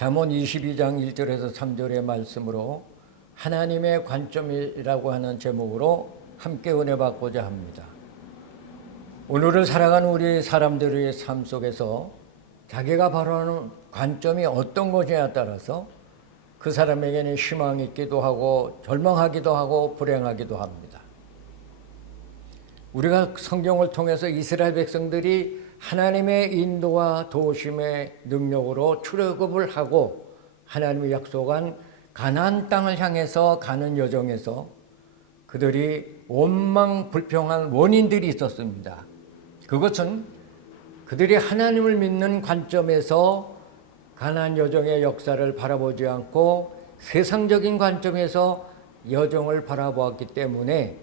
잠언 22장 1절에서 3절의 말씀으로 하나님의 관점이라고 하는 제목으로 함께 은혜 받고자 합니다. 오늘을 살아가는 우리 사람들의 삶 속에서 자기가 바라는 관점이 어떤 것이냐에 따라서 그 사람에게는 희망이 있기도 하고 절망하기도 하고 불행하기도 합니다. 우리가 성경을 통해서 이스라엘 백성들이 하나님의 인도와 도우심의 능력으로 출애굽을 하고 하나님이 약속한 가나안 땅을 향해서 가는 여정에서 그들이 원망불평한 원인들이 있었습니다. 그것은 그들이 하나님을 믿는 관점에서 가나안 여정의 역사를 바라보지 않고 세상적인 관점에서 여정을 바라보았기 때문에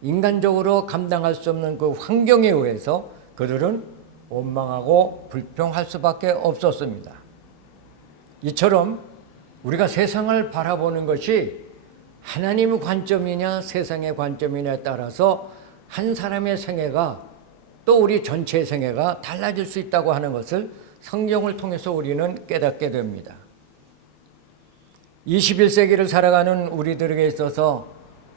인간적으로 감당할 수 없는 그 환경에 의해서 그들은 원망하고 불평할 수밖에 없었습니다. 이처럼 우리가 세상을 바라보는 것이 하나님의 관점이냐 세상의 관점이냐에 따라서 한 사람의 생애가 또 우리 전체의 생애가 달라질 수 있다고 하는 것을 성경을 통해서 우리는 깨닫게 됩니다. 21세기를 살아가는 우리들에게 있어서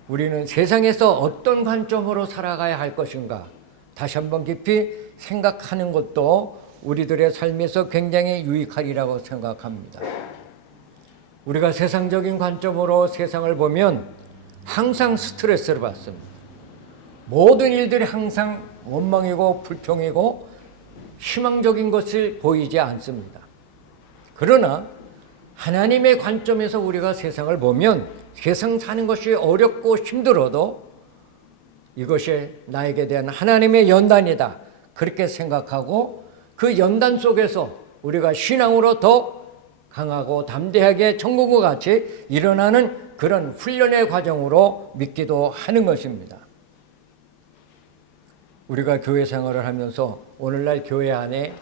우리는 세상에서 어떤 관점으로 살아가야 할 것인가 다시 한번 깊이 생각하는 것도 우리들의 삶에서 굉장히 유익하리라고 생각합니다. 우리가 세상적인 관점으로 세상을 보면 항상 스트레스를 받습니다. 모든 일들이 항상 원망이고 불평이고 희망적인 것을 보이지 않습니다. 그러나 하나님의 관점에서 우리가 세상을 보면 세상 사는 것이 어렵고 힘들어도 이것이 나에게 대한 하나님의 연단이다. 그렇게 생각하고 그 연단 속에서 우리가 신앙으로 더 강하고 담대하게 천국과 같이 일어나는 그런 훈련의 과정으로 믿기도 하는 것입니다. 우리가 교회 생활을 하면서 오늘날 교회 안에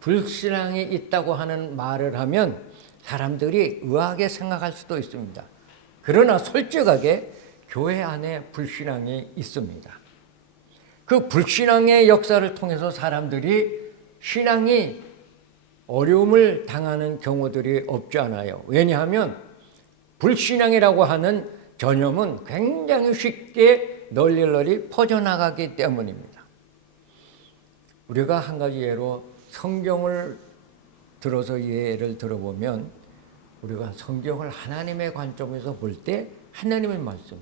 불신앙이 있다고 하는 말을 하면 사람들이 의아하게 생각할 수도 있습니다. 그러나 솔직하게 교회 안에 불신앙이 있습니다. 그 불신앙의 역사를 통해서 사람들이 신앙이 어려움을 당하는 경우들이 없지 않아요. 왜냐하면 불신앙이라고 하는 전염은 굉장히 쉽게 널리 퍼져나가기 때문입니다. 우리가 한 가지 예로 성경을 들어서 예를 들어보면 우리가 성경을 하나님의 관점에서 볼 때 하나님의 말씀,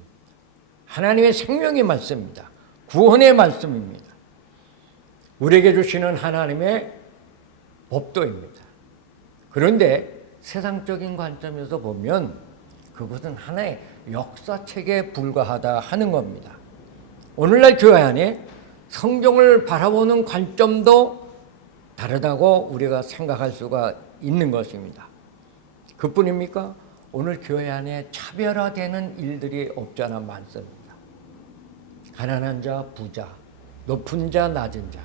하나님의 생명의 말씀입니다. 구원의 말씀입니다. 우리에게 주시는 하나님의 법도입니다. 그런데 세상적인 관점에서 보면 그것은 하나의 역사책에 불과하다 하는 겁니다. 오늘날 교회 안에 성경을 바라보는 관점도 다르다고 우리가 생각할 수가 있는 것입니다. 그뿐입니까? 오늘 교회 안에 차별화되는 일들이 없지 않아 많습니다. 가난한 자, 부자, 높은 자, 낮은 자,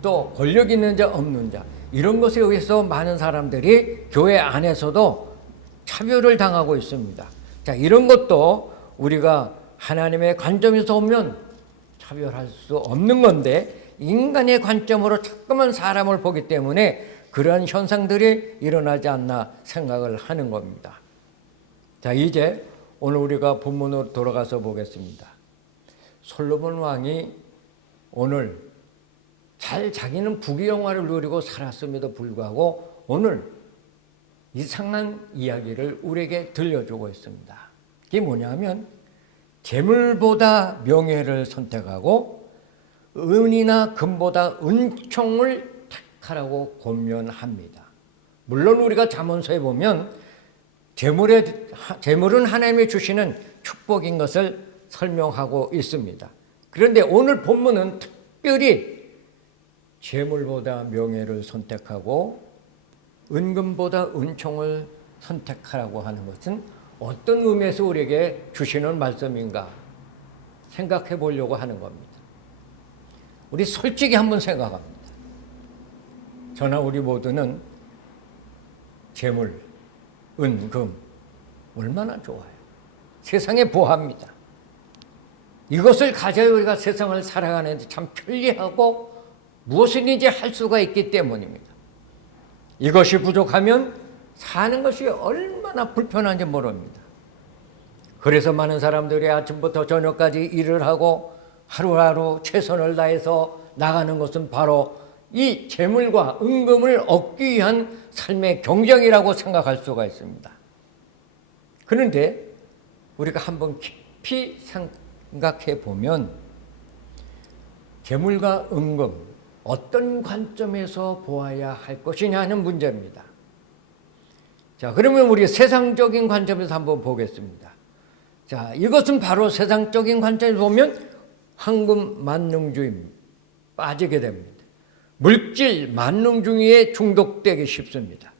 또 권력 있는 자, 없는 자, 이런 것에 의해서 많은 사람들이 교회 안에서도 차별을 당하고 있습니다. 자, 이런 것도 우리가 하나님의 관점에서 보면 차별할 수 없는 건데 인간의 관점으로 자꾸만 사람을 보기 때문에 그러한 현상들이 일어나지 않나 생각을 하는 겁니다. 자, 이제 오늘 우리가 본문으로 돌아가서 보겠습니다. 솔로몬 왕이 오늘 자기는 부귀영화를 누리고 살았음에도 불구하고 오늘 이상한 이야기를 우리에게 들려주고 있습니다. 이게 뭐냐면 재물보다 명예를 선택하고 은이나 금보다 은총을 택하라고 권면합니다. 물론 우리가 잠언서에 보면 재물은 하나님이 주시는 축복인 것을 설명하고 있습니다. 그런데 오늘 본문은 특별히 재물보다 명예를 선택하고 은금보다 은총을 선택하라고 하는 것은 어떤 의미에서 우리에게 주시는 말씀인가 생각해 보려고 하는 겁니다. 우리 솔직히 한번 생각합니다. 저나 우리 모두는 재물, 은, 금 얼마나 좋아요. 세상에 보합니다. 이것을 가져야 우리가 세상을 살아가는데 참 편리하고 무엇이든지 할 수가 있기 때문입니다. 이것이 부족하면 사는 것이 얼마나 불편한지 모릅니다. 그래서 많은 사람들이 아침부터 저녁까지 일을 하고 하루하루 최선을 다해서 나가는 것은 바로 이 재물과 은금을 얻기 위한 삶의 경쟁이라고 생각할 수가 있습니다. 그런데 우리가 한번 깊이 생각해 보면 재물과 은금 어떤 관점에서 보아야 할 것이냐 하는 문제입니다. 자, 그러면 우리 세상적인 관점에서 한번 보겠습니다. 자, 이것은 바로 세상적인 관점에서 보면 황금 만능주의에 빠지게 됩니다. 물질 만능주의에 중독되기 쉽습니다.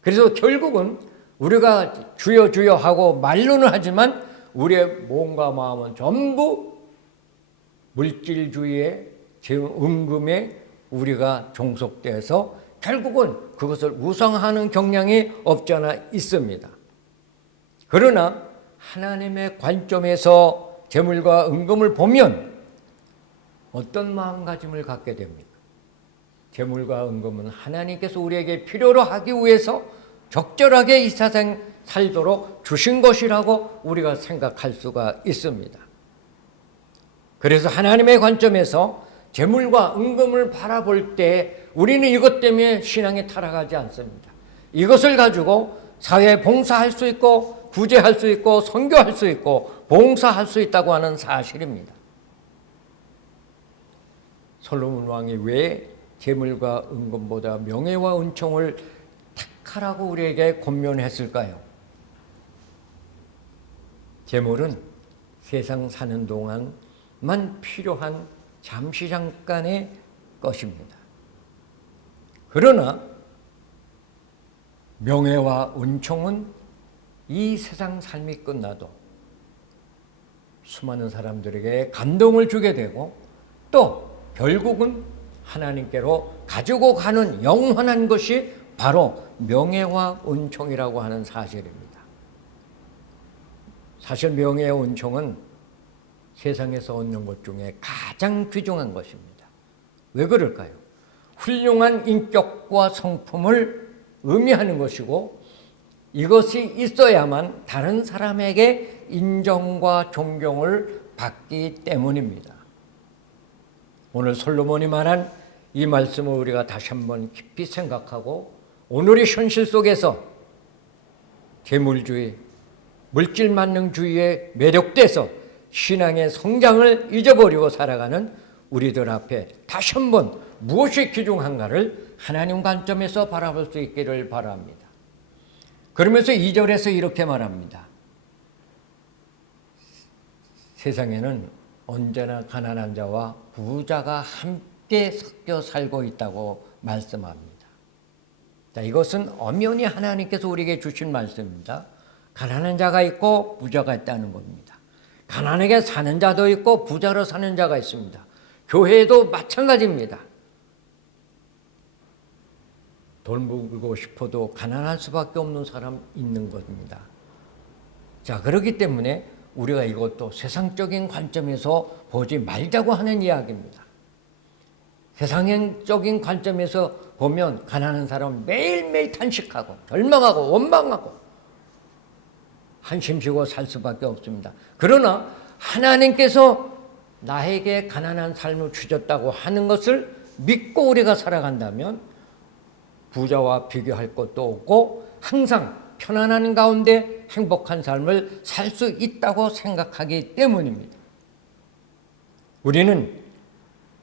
그래서 결국은 우리가 주여 주여 하고 말로는 하지만 우리의 몸과 마음은 전부 물질주의에 은금에 우리가 종속돼서 결국은 그것을 우상하는 경향이 없지 않아 있습니다. 그러나 하나님의 관점에서 재물과 은금을 보면 어떤 마음가짐을 갖게 됩니까? 재물과 은금은 하나님께서 우리에게 필요로 하기 위해서 적절하게 이 세상 살도록 주신 것이라고 우리가 생각할 수가 있습니다. 그래서 하나님의 관점에서 재물과 은금을 바라볼 때 우리는 이것 때문에 신앙이 타락하지 않습니다. 이것을 가지고 사회에 봉사할 수 있고 구제할 수 있고 선교할 수 있고 봉사할 수 있다고 하는 사실입니다. 솔로몬 왕이 왜 재물과 은금보다 명예와 은총을 택하라고 우리에게 권면했을까요? 재물은 세상 사는 동안만 필요한 잠시 잠깐의 것입니다. 그러나 명예와 은총은 이 세상 삶이 끝나도 수많은 사람들에게 감동을 주게 되고 또 결국은 하나님께로 가지고 가는 영원한 것이 바로 명예와 은총이라고 하는 사실입니다. 사실 명예와 은총은 세상에서 얻는 것 중에 가장 귀중한 것입니다. 왜 그럴까요? 훌륭한 인격과 성품을 의미하는 것이고 이것이 있어야만 다른 사람에게 인정과 존경을 받기 때문입니다. 오늘 솔로몬이 말한 이 말씀을 우리가 다시 한번 깊이 생각하고 오늘의 현실 속에서 재물주의, 물질만능주의에 매력돼서 신앙의 성장을 잊어버리고 살아가는 우리들 앞에 다시 한번 무엇이 귀중한가를 하나님 관점에서 바라볼 수 있기를 바랍니다. 그러면서 2절에서 이렇게 말합니다. 세상에는 언제나 가난한 자와 부자가 함께 섞여 살고 있다고 말씀합니다. 자, 이것은 엄연히 하나님께서 우리에게 주신 말씀입니다. 가난한 자가 있고 부자가 있다는 겁니다. 가난하게 사는 자도 있고 부자로 사는 자가 있습니다. 교회도 마찬가지입니다. 돈 벌고 싶어도 가난할 수밖에 없는 사람 있는 겁니다. 자, 그렇기 때문에 우리가 이것도 세상적인 관점에서 보지 말자고 하는 이야기입니다. 세상적인 관점에서 보면 가난한 사람은 매일매일 탄식하고 절망하고 원망하고 한심쉬고 살 수밖에 없습니다. 그러나 하나님께서 나에게 가난한 삶을 주셨다고 하는 것을 믿고 우리가 살아간다면 부자와 비교할 것도 없고 항상 편안한 가운데 행복한 삶을 살 수 있다고 생각하기 때문입니다. 우리는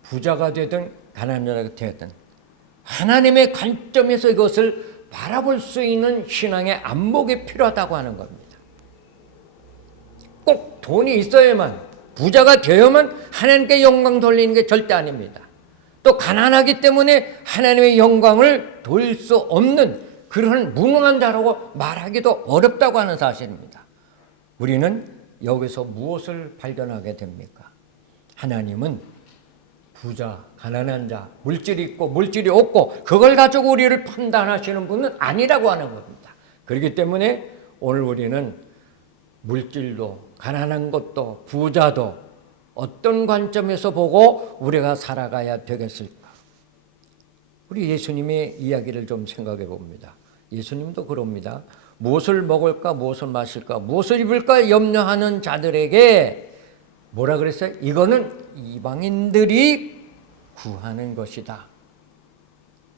부자가 되든 가난자가 되든 하나님의 관점에서 이것을 바라볼 수 있는 신앙의 안목이 필요하다고 하는 겁니다. 꼭 돈이 있어야만 부자가 되어야만 하나님께 영광 돌리는 게 절대 아닙니다. 또 가난하기 때문에 하나님의 영광을 돌릴 수 없는 그런 무능한 자라고 말하기도 어렵다고 하는 사실입니다. 우리는 여기서 무엇을 발견하게 됩니까? 하나님은 부자, 가난한 자, 물질이 있고 물질이 없고 그걸 가지고 우리를 판단하시는 분은 아니라고 하는 겁니다. 그렇기 때문에 오늘 우리는 물질도 가난한 것도 부자도 어떤 관점에서 보고 우리가 살아가야 되겠을까? 우리 예수님의 이야기를 좀 생각해 봅니다. 예수님도 그럽니다. 무엇을 먹을까, 무엇을 마실까, 무엇을 입을까 염려하는 자들에게 뭐라 그랬어요? 이거는 이방인들이 구하는 것이다.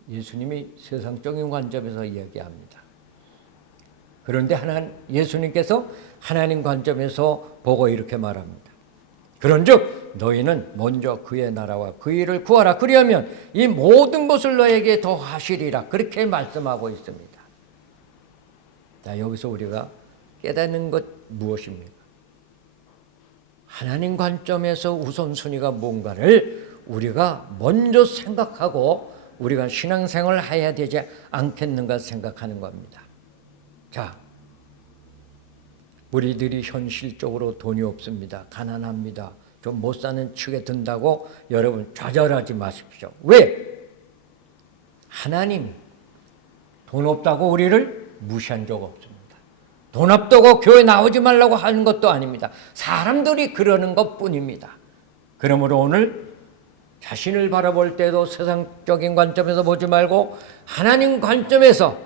예수님이 세상적인 관점에서 이야기합니다. 그런데 예수님께서 하나님 관점에서 보고 이렇게 말합니다. 그런즉 너희는 먼저 그의 나라와 그 일을 구하라. 그리하면 이 모든 것을 너에게 더하시리라. 그렇게 말씀하고 있습니다. 자, 여기서 우리가 깨닫는 것 무엇입니까? 하나님 관점에서 우선순위가 뭔가를 우리가 먼저 생각하고 우리가 신앙생활을 해야 되지 않겠는가 생각하는 겁니다. 자, 우리들이 현실적으로 돈이 없습니다. 가난합니다. 좀 못 사는 축에 든다고 여러분 좌절하지 마십시오. 왜? 하나님 돈 없다고 우리를 무시한 적 없습니다. 돈 없다고 교회 나오지 말라고 하는 것도 아닙니다. 사람들이 그러는 것뿐입니다. 그러므로 오늘 자신을 바라볼 때도 세상적인 관점에서 보지 말고 하나님 관점에서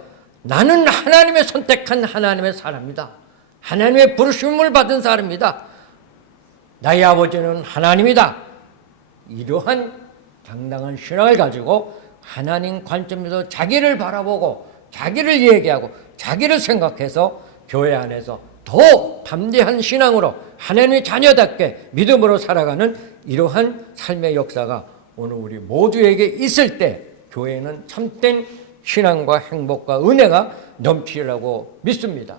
나는 하나님의 선택한 하나님의 사람이다. 하나님의 부르심을 받은 사람이다. 나의 아버지는 하나님이다. 이러한 당당한 신앙을 가지고 하나님 관점에서 자기를 바라보고 자기를 얘기하고 자기를 생각해서 교회 안에서 더 담대한 신앙으로 하나님의 자녀답게 믿음으로 살아가는 이러한 삶의 역사가 오늘 우리 모두에게 있을 때 교회는 참된 신앙과 행복과 은혜가 넘치리라고 믿습니다.